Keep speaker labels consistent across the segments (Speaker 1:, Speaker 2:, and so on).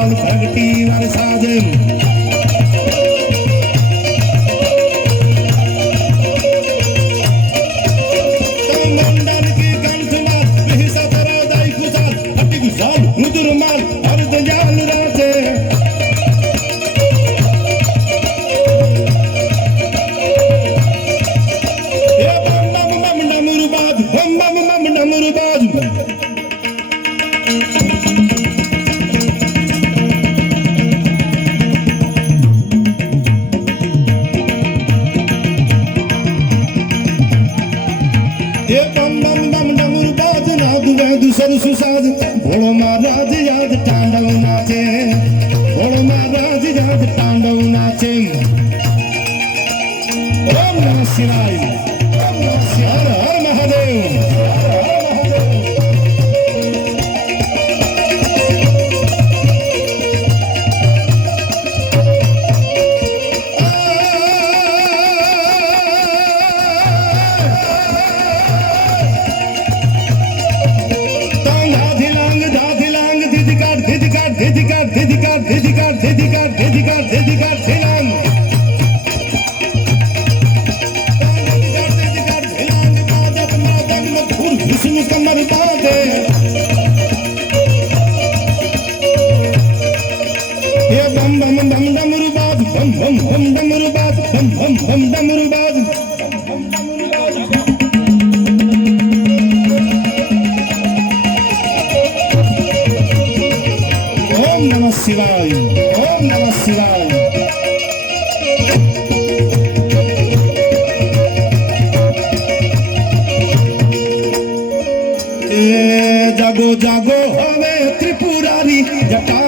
Speaker 1: ભગતી વરસાદ Vamos, Sinai, Om Sihara, Om Mahadev. Namah Shivaya. Om Namah Shivaya. জাগো জাগো হবে ত্রিপুরারি জটা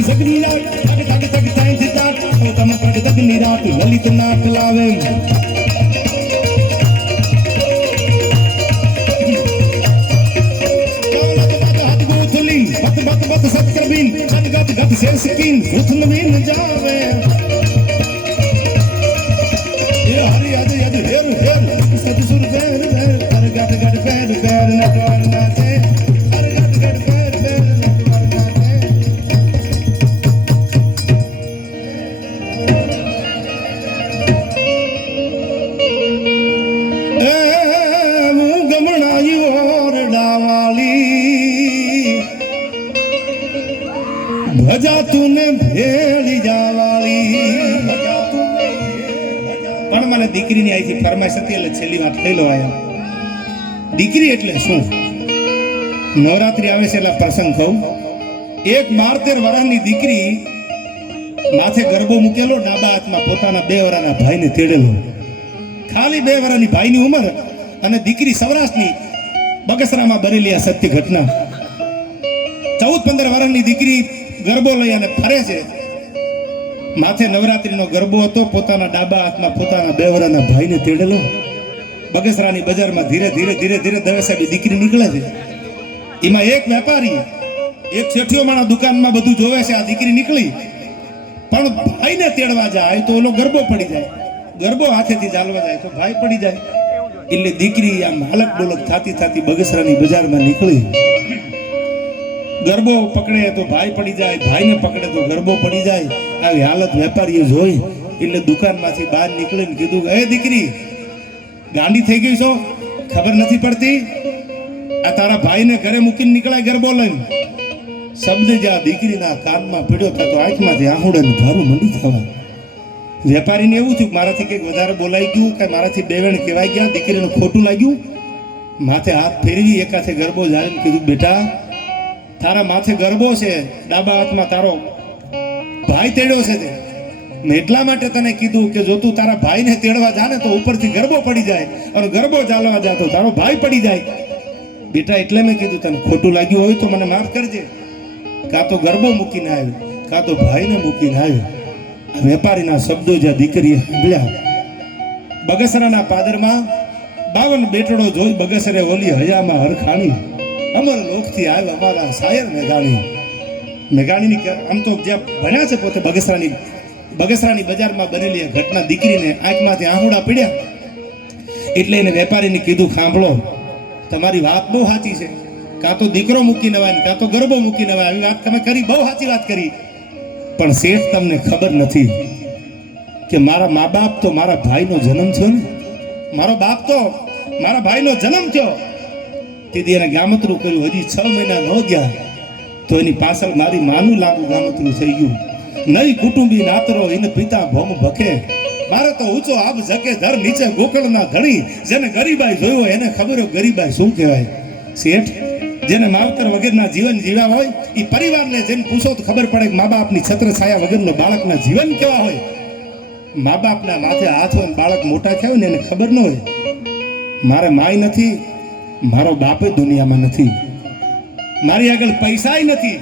Speaker 1: જગ જગ જગ નિરાટ જગ જગ જગ તાઈ સિતાટ પોતામાં જગ જગ નિરાટ લલિત નાટ લાવે બત બત બત સત્કરબીન ગત ગત ગત શેષકીન ઉથલવીન જાવે મને દીકરીની અહીંથી ફરમાઈશ હતી, એટલે છેલ્લી વાત લઈ લો આયા. દીકરી એટલે શું? નવરાત્રી આવે છે એટલે પ્રસંગ કહું. એક બારતેર વરાની દીકરી માથે ગરબો મૂકેલો, ડાબા હાથમાં પોતાના બે વરાના ભાઈને તેડેલો. ખાલી બે વરાની ભાઈની ઉંમર અને દીકરી સૌરાષ્ટ્રની બગસરામાં બનેલી આ સત્ય ઘટના. ચૌદ પંદર વર્ષની દીકરી ગરબો લઈ અને ફરે છે. માથે નવરાત્રીનો ગરબો હતો, પોતાના ડાબા હાથમાં પોતાના બે વર્ષના ભાઈને તેડેલો. બગસરાની બજારમાં ધીરે ધીરે ધીરે ધીરે દવે સાહેબ દીકરી નીકળે છે. એમાં એક વેપારી, એક શેઠિયો માણા દુકાનમાં બધું જોવે છે, આ દીકરી નીકળી. પણ ભાઈને તેડવા જાય તો ઓલો ગરબો પડી જાય. ગરબો હાથેથી ચાલવા જાય તો ભાઈ પડી જાય. એટલે દીકરી આમ હાલક બોલક થાતી થાતી બગસરાની બજારમાં નીકળી. ગરબો પકડે તો ભાઈ પડી જાય, ભાઈને પકડે તો ગરબો પડી જાય. આવી હાલત વેપારીએ જોઈ એટલે દુકાનમાંથી બહાર નીકળીને કીધું એ દીકરી, ગાંડી થઈ ગઈ છો? ખબર નથી પડતી? આ તારા ભાઈને ઘરે મૂકીને નીકળાય ગરબો લઈને શબ્દ જ્યાં દીકરીના કાનમાં પીડ્યો થતો આંખમાંથી આહુડે ધારું મંડી થવા. વેપારીને એવું થયું મારાથી કંઈક વધારે બોલાઈ ગયું કે મારાથી બેવેણ કહેવાઈ ગયા, દીકરીને ખોટું લાગ્યું? માથે હાથ ફેરવી એકાથે ગરબો જાળીને કીધું, બેટા, તારા માથે ગરબો છે, ડાબા હાથમાં તારો ભાઈ તેડ્યો છે તે. મેં એટલા માટે તને કીધું કે જો તું તારા ભાઈને તેડવા જા ને તો ઉપરથી ગરબો પડી જાય અને ગરબો ચાલવા જા તો તારો ભાઈ પડી જાય. બેટા, એટલે મેં કીધું તને ખોટું લાગ્યું હોય તો મને માફ કરજે. કાં તો ગરબો મૂકીને આવ્યો, કાં તો ભાઈને મૂકીને આવ્યો. વેપારીના શબ્દો જ્યાં દીકરીએ સાંભળ્યા. બગસરાના પાદરમાં બાવન બેટડો જોઈ બગસરે ઓલી હયામાં હરખાણી. અમર લોકથી આવ્યો અમારા શાયર મેઘાણી. મેઘાણીની આમ તો જ્યાં ભણ્યા છે પોતે બગસરાની બગસરાની બજારમાં બનેલી ઘટના દીકરીને આંખમાંથી આહુડા પીડ્યા. એટલે એને વેપારીને કીધું સાંભળો તમારી વાત બહુ સાચી છે. કાં તો દીકરો મૂકી નવાય કાં તો ગરબો મૂકી નવાય આવી વાત તમે કરી, બહુ સાચી વાત કરી. પણ શેઠ તમને ખબર નથી કે મારા મા બાપ તો મારા ભાઈનો જન્મ થયો ને. મારો બાપ તો મારા ભાઈનો જન્મ થયો. તેથી એને ગામતરું કર્યું. હજી છ મહિના ન ગયા. તો એની પાછળ મારી માનું લાગુ ગામતરું થઈ ગયું. નહીં કુટુંબી નાતરો, એને પિતા ભમ ભખે. મારે તો ઊંચો આબ જકે ધર નીચે ગોકળના ધણી. જેને ગરીબાઈ જોયો, એને ખબર હોય ગરીબાઈ શું કહેવાય. શેઠ, જેને માવતર વગરના જીવન જીવ્યા હોય એ પરિવારને જેમ પૂછો તો ખબર પડે કે મા બાપની છત્ર છાયા વગરનો બાળકના જીવન કેવા હોય. મા બાપના માથે હાથ હોય બાળક મોટા થયા હોય ને એને ખબર ન હોય. મારે માય નથી, મારો બાપ દુનિયામાં નથી. મારી આગળ પૈસાય નથી.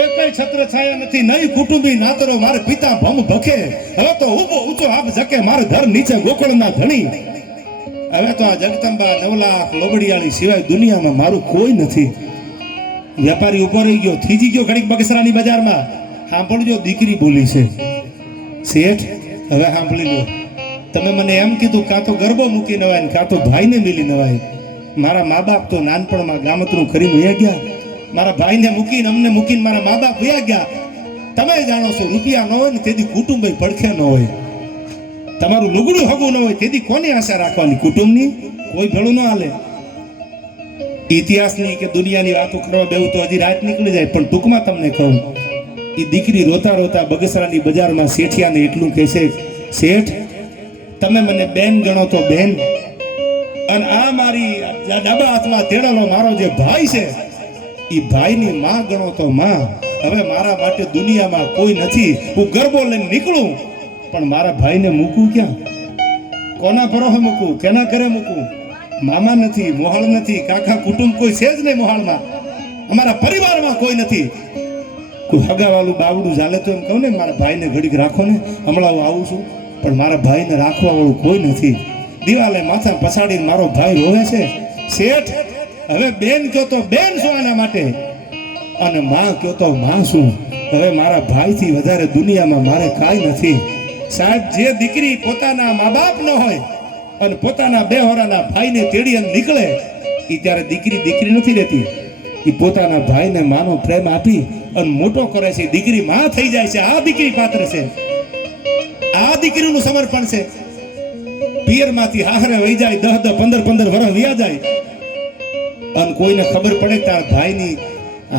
Speaker 1: એકય છત્ર છાયા નથી, નહીં કુટુંબી નાતરો મારે પિતા ભમ ભખે. હવે તો ઊભો ઊંચો આપ જકે મારે ધર નીચે ગોકળના ધણી. હવે તો આ જગદંબા, નવલાખ, લોબડિયાળી સિવાય દુનિયામાં મારું કોઈ નથી. વેપારી ઊભો રહી ગયો, થીજી ગયો ઘડીક બગસરાની બજારમાં. સાંભળજો, દીકરી બોલી છે. શેઠ, હવે સાંભળી લો. તમે મને એમ કીધું, કાં તો ગરબો મૂકી નવાય કાં તો ભાઈને મિલી નવાય. મારા મા બાપ તો નાનપણમાં ગામતરું કરીને વયા ગયા. મારા ભાઈને મૂકીને, અમને મૂકીને મારા મા બાપ વયા ગયા. તમે જાણો છો, રૂપિયા ન હોય ને તેથી કુટુંબ પડખે ન હોય. તમારું લુગડું હગું ન હોય, તેથી કોની આશા રાખવાની? કુટુંબની કોઈ ભેળું ન હાલે. ઇતિહાસની કે દુનિયાની વાતો કરવા બેવું તો હજી રાત નીકળી જાય, પણ ટૂંકમાં તમને કહું એ દીકરી રોતા રોતા બગસરાની બજારમાં શેઠિયાને એટલું કહેશે શેઠ, તમે મને બેન ગણો તો બેન અને આ મારી ડાબા હાથમાં તેડેલો મારો જે ભાઈ છે એ ભાઈની માં ગણો તો માં. હવે મારા માટે દુનિયામાં કોઈ નથી. હું ગરબો લઈને નીકળું, પણ મારા ભાઈને મૂકું ક્યાં? કોના ભરોસે મૂકું? કેના ઘરે મૂકું? મામા નથી, મોહાળ નથી, કાકા કુટુંબ કોઈ છે જ નહીં મોહાળમાં. અમારા પરિવારમાં કોઈ નથી. કોઈ હગાવાલું બાવડું ચાલે તો એમ કહું ને, મારા ભાઈને ઘડીક રાખો ને, હમણાં હું આવું છું, પણ મારા ભાઈને રાખવા વાળું કોઈ નથી. દિવાલે માથા પછાડીને મારો ભાઈ રોવે છે. શેઠ, હવે બેન કયો તો બેન શું આના માટે. અને માં કયો તો માં શું હવે મારા ભાઈથી વધારે દુનિયામાં મારે કાંઈ નથી. સાહેબ, જે દીકરી પોતાના મા બાપ ન હોય અને પોતાના બે હોરાના ભાઈને તેડી અને નીકળે એ ત્યારે દીકરી દીકરી નથી રહેતી. એ પોતાના ભાઈને માનો પ્રેમ આપી અને મોટો કરે છે. દીકરી માં થઈ જાય છે. આ દીકરી પાત્ર છે. આ દીકરીનું સમર્પણ છે. પિયરમાંથી હાહરે વહી જાય, દહ દહ પંદર પંદર વર્ષ વ્યા જાય. અને કોઈને ખબર પડે તાર ભાઈની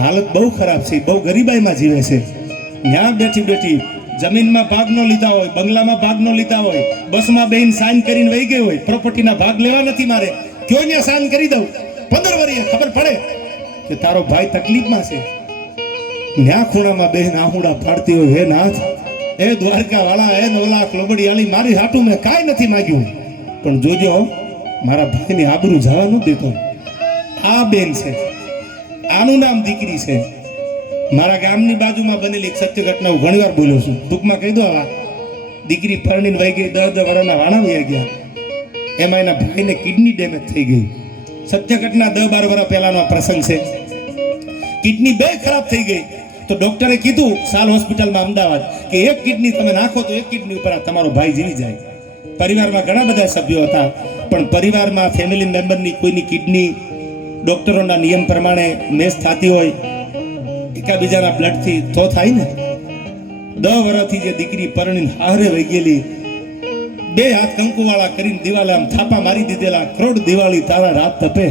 Speaker 1: હાલત બહુ ખરાબ છે, બહુ ગરીબાઈમાં જીવે છે. ત્યાં બેઠી બેઠી જમીનમાં ભાગ ન લીધા હોય, બંગલામાં ભાગ ન લીધા હોય, બસમાં બેન સાઇન કરીને વહી ગઈ હોય, પ્રોપર્ટીના ભાગ લેવા નથી મારે કયો ને સાઇન કરી દઉં? પંદર વર્ષે ખબર પડે કે તારો ભાઈ તકલીફમાં છે. ન્યા ખૂણામાં બેન આહુડા ફાડતી હોય, હે નાથ, એ દ્વારકા વાળા એ નવલાખ લોબડી આલી મારી હાટું મેં કાંઈ નથી માંગ્યું. પણ જોજો, મારા ભાઈની આબરૂ જવા ન દેતો. આ બેન છે, આનું નામ દીકરી છે. મારા ગામની બાજુમાં બનેલી એક સત્ય ઘટના હું ઘણીવાર બોલ્યો છું. ટૂંકમાં કહી દો આવા. દીકરી પરણીને વહી ગઈ, દસ દસ વર્ષના વાણા વહી ગયા. એમાં એના ભાઈને કિડની ડેમેજ થઈ ગઈ. સત્ય ઘટના દસ બાર વર્ષ પહેલાનો પ્રસંગ છે. કિડની બે ખરાબ થઈ ગઈ. તો ડોક્ટરે કીધું, સાલ હોસ્પિટલમાં અમદાવાદ, કે એક કિડની તમે નાખો તો એક કિડની ઉપર તમારો ભાઈ જીવી જાય. પરિવારમાં ઘણા બધા સભ્યો હતા, પણ પરિવારમાં ફેમિલી મેમ્બરની કોઈની કિડની ડોક્ટરોના નિયમ પ્રમાણે મેસ થતી હોય, એકાબીજાના બ્લડથી તો થાય ને? દસ વર્ષથી જે દીકરી પરણીને હારે વહી ગયેલી, બે હાથ કંકુવાળા કરીને દિવાલે આમ થાપા મારી દીધેલા, કરોડ દિવાળી તારા રાત તપે,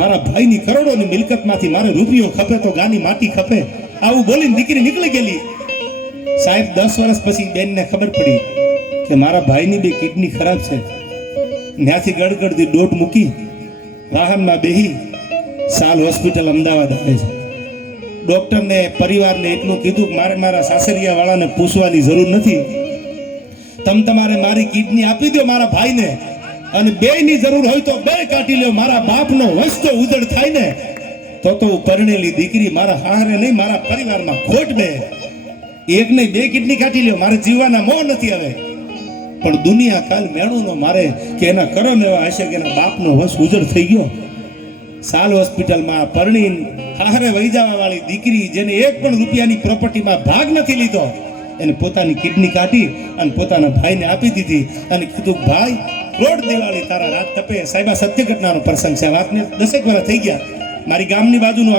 Speaker 1: મારા ભાઈની કરોડોની મિલકતમાંથી મારે રૂપિયો ખપે તો ગાની માટી ખપે, આવું બોલીને દીકરી નીકળી ગયેલી. સાહેબ, દસ વર્ષ પછી બેનને ખબર પડી કે મારા ભાઈની બે કિડની ખરાબ છે. ત્યાંથી ગડગડતી દોટ મૂકી વાહનમાં બેહી સાલ હોસ્પિટલ અમદાવાદ આવે છે. ડોક્ટરને, પરિવારને એટલું કીધું કે મારે મારા સાસરિયાવાળાને પૂછવાની જરૂર નથી. તમ તમારે મારી કિડની આપી દો મારા ભાઈને અને બે ની જરૂર હોય તો બે કાઢી લ્યો. મારા બાપનો વંશ તો ઉદડ થાય ને. તો તો પરણેલી દીકરી મારા હારે નહીં, મારા પરિવારમાં ખોટ બે. એક નહીં, બે કિડની કાઢી લ્યો. મારે જીવવાના મોં નથી હવે. પણ દુનિયા કાલ મેળું મારે કે એના કરમ એવા હશે કે એના બાપનો વંશ ઉજળ થઈ ગયો. સાલ હોસ્પિટલમાં પરણી હારે વહી જવા વાળી દીકરી જેને એક પણ રૂપિયાની પ્રોપર્ટીમાં ભાગ નથી લીધો, એને પોતાની કિડની કાઢી અને પોતાના ભાઈને આપી દીધી અને કીધું, ભાઈ, રોડ દિવાળી તારા રાત તપે. સાહેબા સત્ય ઘટનાનો પ્રસંગ છે. વાતને દસેક વર્ષ થઈ ગયા. મારી ગામની બાજુનો